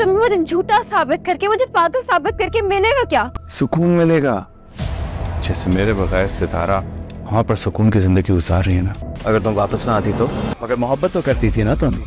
तुम्हें मुझे झूठा साबित करके, मुझे पागल साबित करके मिलेगा क्या? सुकून मिलेगा, जैसे मेरे बगैर सितारा वहाँ पर सुकून की जिंदगी गुजार रही है ना। अगर तुम वापस ना आती तो? मगर मोहब्बत तो करती थी ना तुम,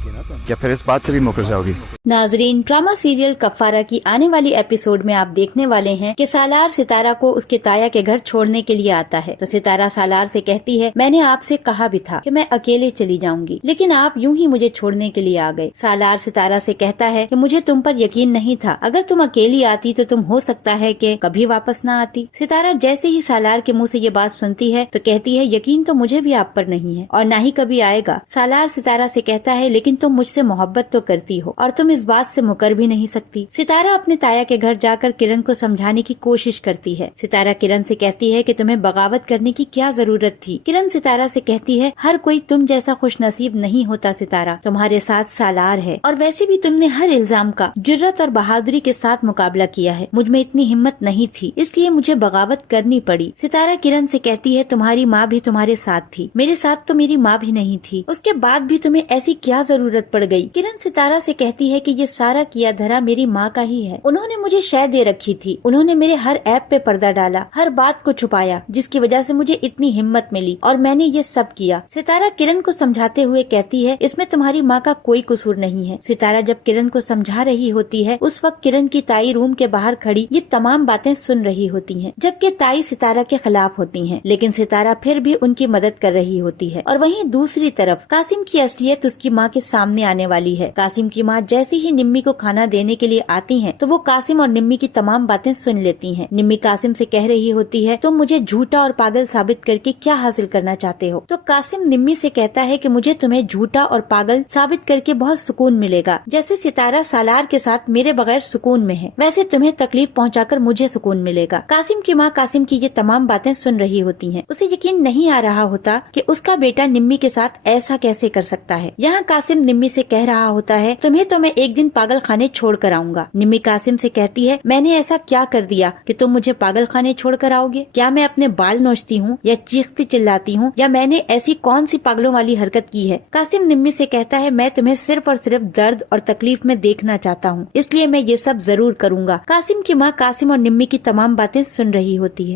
या फिर इस बात से भी मुकर जाओगी? नाजरीन, ड्रामा सीरियल कफारा की आने वाली एपिसोड में आप देखने वाले हैं कि सालार सितारा को उसके ताया के घर छोड़ने के लिए आता है। तो सितारा सालार से कहती है, मैंने आपसे कहा भी था कि मैं अकेले चली जाऊंगी, लेकिन आप यूं ही मुझे छोड़ने के लिए आ गए। सालार सितारा से कहता है कि मुझे तुम पर यकीन नहीं था, अगर तुम अकेली आती तो तुम हो सकता है कि कभी वापस ना आती। सितारा जैसे ही सालार के मुँह से ये बात सुनती है तो कहती है, यकीन तो मुझे भी आप पर नहीं है और ना ही कभी आएगा। सालार सितारा से कहता है, लेकिन तुम मुझसे मोहब्बत तो करती हो और तुम इस बात से मुकर भी नहीं सकती। सितारा अपने ताया के घर जाकर किरण को समझाने की कोशिश करती है। सितारा किरण से कहती है कि तुम्हें बगावत करने की क्या जरूरत थी। किरण सितारा से कहती है, हर कोई तुम जैसा खुश नसीब नहीं होता सितारा, तुम्हारे साथ सालार है और वैसे भी तुमने हर इल्जाम का जुर्रत और बहादुरी के साथ मुकाबला किया है। मुझ में इतनी हिम्मत नहीं थी, इसलिए मुझे बगावत करनी पड़ी। सितारा किरण से कहती है, तुम्हारी माँ भी तुम्हारे साथ थी, मेरे साथ तो मेरी माँ भी नहीं थी, उसके बाद भी तुम्हें ऐसी क्या जरूरत पड़ गई। किरण सितारा से कहती है कि ये सारा किया धरा मेरी माँ का ही है। उन्होंने मुझे शय दे रखी थी, उन्होंने मेरे हर ऐप पे पर्दा डाला, हर बात को छुपाया, जिसकी वजह से मुझे इतनी हिम्मत मिली और मैंने ये सब किया। सितारा किरण को समझाते हुए कहती है, इसमें तुम्हारी माँ का कोई कसूर नहीं है। सितारा जब किरण को समझा रही होती है, उस वक्त किरण की ताई रूम के बाहर खड़ी ये तमाम बातें सुन रही होती है, जबकि ताई सितारा के खिलाफ होती है, लेकिन सितारा फिर भी उनकी मदद कर रही होती है। और वहीं दूसरी तरफ कासिम की असलियत उसकी माँ के सामने आने वाली है। कासिम की माँ जैसे ही निम्मी को खाना देने के लिए आती हैं, तो वो कासिम और निम्मी की तमाम बातें सुन लेती हैं। निम्मी कासिम से कह रही होती है, तुम मुझे झूठा और पागल साबित करके क्या हासिल करना चाहते हो? तो कासिम निम्मी से कहता है कि मुझे तुम्हें झूठा और पागल साबित करके बहुत सुकून मिलेगा, जैसे सितारा सालार के साथ मेरे बगैर सुकून में है, वैसे तुम्हें तकलीफ पहुँचाकर मुझे सुकून मिलेगा। कासिम की माँ कासिम की ये तमाम बातें सुन रही होती है। उसे यकीन नहीं आ रहा होता कि उसका बेटा निम्मी के साथ ऐसा कैसे कर सकता है। यहाँ कासिम निम्मी से कह रहा होता है, तुम्हें तो मैं एक दिन पागल खाने छोड़ कर आऊंगा। निम्मी कासिम से कहती है, मैंने ऐसा क्या कर दिया कि तुम मुझे पागल खाने छोड़ कर आओगे? क्या मैं अपने बाल नोचती हूँ या चीखती चिल्लाती हूँ, या मैंने ऐसी कौन सी पागलों वाली हरकत की है? कासिम निम्मी से कहता है, मैं तुम्हें सिर्फ और सिर्फ दर्द और तकलीफ में देखना चाहता हूँ, इसलिए मैं ये सब जरूर करूँगा। कासिम की माँ कासिम और निम्मी की तमाम बातें सुन रही होती है।